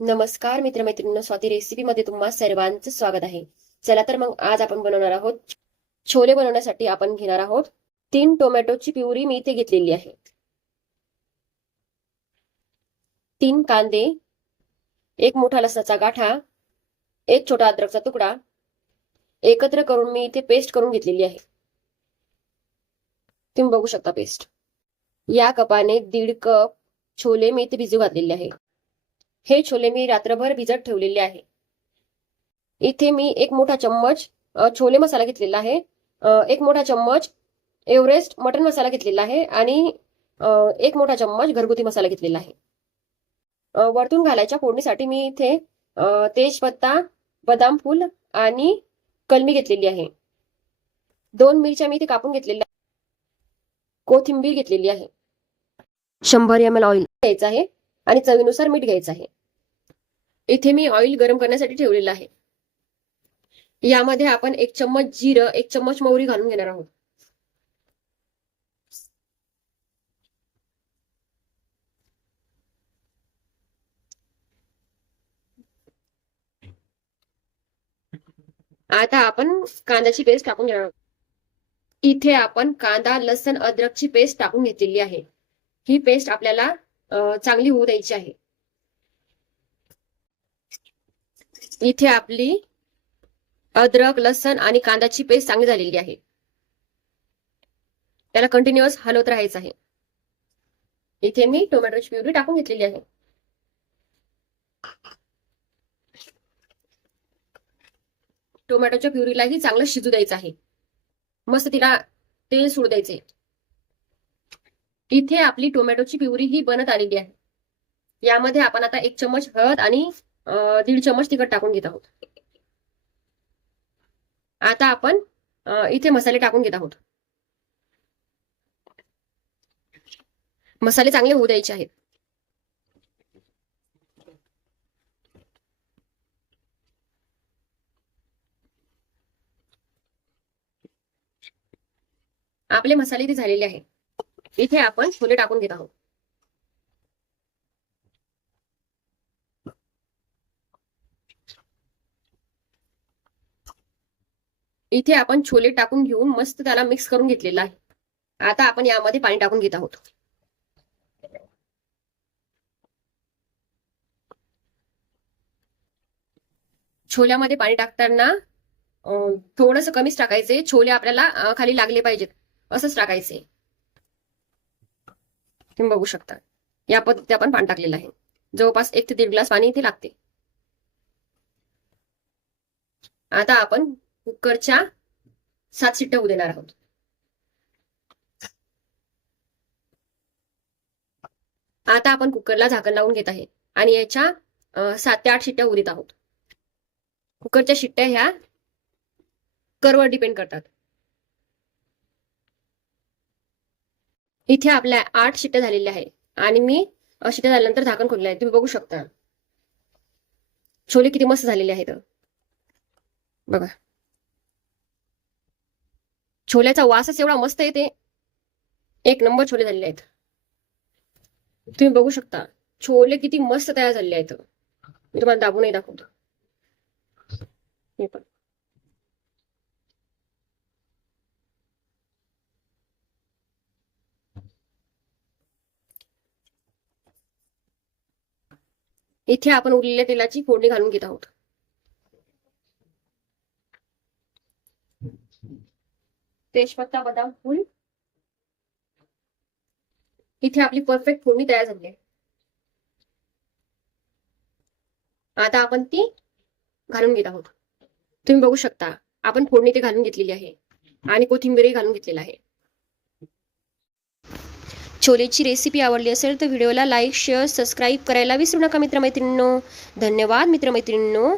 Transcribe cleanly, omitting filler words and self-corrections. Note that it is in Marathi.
नमस्कार मित्रमैत्रिणींनो, स्वाती रेसिपी मध्ये तुम्हा सर्वांचं स्वागत आहे. चला तर मग आज आपण बनवणार आहोत छोले. बनवण्यासाठी आपण घेणार आहोत 3 टोमॅटोची प्युरी मी इथे घेतलेली आहे, 3 कांदे, एक मोठा लसणाचा गाठा, एक छोटा अद्रकचा तुकडा एकत्र करून मी इथे पेस्ट करून घेतलेली आहे. तुम्ही बघू शकता पेस्ट. या कपाने 1.5 कप छोले मी इथे भिजू घातलेले आहे. हे छोले मी रात्रभर भिजत ठेवलेले आहे. इथे मी एक मोठा चम्मच छोले मसाला घेतलेला आहे, एक मोठा चम्मच एव्हरेस्ट मटन मसाला घेतलेला आहे आणि एक मोठा चम्मच घरगुती मसाला घेतलेला आहे. वरतून घालायच्या फोडणीसाठी मी इथे तेजपत्ता, बदाम फूल आणि कलमी घेतलेली आहे. 2 मिरच्या मी इथे कापून घेतलेल्या, कोथिंबीर घेतलेली आहे. 100 ml ऑइल घ्यायचं आहे आणि चवीनुसार मीठ घ्यायचं आहे. इथे मी ऑइल गरम करण्यासाठी ठेवलेलं आहे. यामध्ये आपण 1 चम्मच जिरं, 1 चम्मच मोहरी घालून घेणार आहोत. आता आपण कांद्याची पेस्ट टाकून घेणार आहोत. इथे आपण कांदा, लसण, अद्रकची पेस्ट टाकून घेतलेली आहे. ही पेस्ट आपल्याला चांगली होऊ द्यायची आहे. इथे आपली अद्रक, लसण आणि कांद्याची पेस्ट चांगली झालेली आहे. त्याला कंटिन्युअस हलवत राहायचं आहे. इथे मी टोमॅटोची प्युरी टाकून घेतलेली आहे. टोमॅटोच्या प्युरीलाही चांगलं शिजू द्यायचं आहे. मस्त तिला तेल सुटू द्यायचे. इथे आपली टोमॅटोची प्युरी ही बनत आलेली आहे. यामध्ये आपण आता 1 चम्मच हळद आणि 1.5 चम्मच तिखट टाकून घेत आहोत. आता आपण इथे मसाले टाकून घेत आहोत. मसाले चांगले होऊ द्यायचे आहेत. आपले मसाले इथे झालेले आहेत. इथे आपण छोले टाकून घेत आहोत. इथे आपण छोले टाकून घेऊन मस्त त्याला मिक्स करून घेतलेला आहे. आता आपण यामध्ये पाणी टाकून घेत आहोत. छोल्यामध्ये पाणी टाकताना थोडंसं कमीच टाकायचे. छोले आपल्याला खाली लागले पाहिजेत असंच टाकायचे. तुम्ही बघू शकता या पद्धतीने आपण पाणी टाकलेलं आहे. जवळपास 1 ते 1.5 ग्लास पाणी इथे लागते. आता आपण कुकरच्या 7 शिट्ट्या होऊ देणार आहोत. आता आपण कुकरला झाकण लावून घेत आहे आणि याच्या 7 ते 8 शिट्ट्या होऊ देत आहोत. कुकरच्या शिट्ट्या ह्या कुकरवर डिपेंड करतात. इथे आपल्या 8 शिट्ट्या झालेल्या आहे आणि मी शिट्ट्या झाल्यानंतर झाकण खोलले आहे. तुम्ही बघू शकता छोले किती मस्त झालेले आहेत. बघा, छोल्याचा वासच एवढा मस्त येते. 1 नंबर छोले झालेले आहेत. तुम्ही बघू शकता छोले किती मस्त तयार झालेले आहेत. मी तुम्हाला दाबूनही दाखवतो. हे पण इथे आपण उरलेल्या तेलाची फोडणी घालून घेत आहोत. तेजपत्ता, बदाम फूल. इथे आपली परफेक्ट फोडणी तयार झाली आहे. आता आपण ती घालून घेत आहोत. तुम्ही बघू शकता आपण फोडणी ते घालून घेतलेली आहे आणि कोथिंबीरही घालून घेतलेला आहे. छोलेची रेसिपी आवडली असेल तर व्हिडिओला लाईक, शेअर, सबस्क्राईब करायला विसरू नका मित्रमैत्रिणींनो. धन्यवाद मित्रमैत्रिणींनो.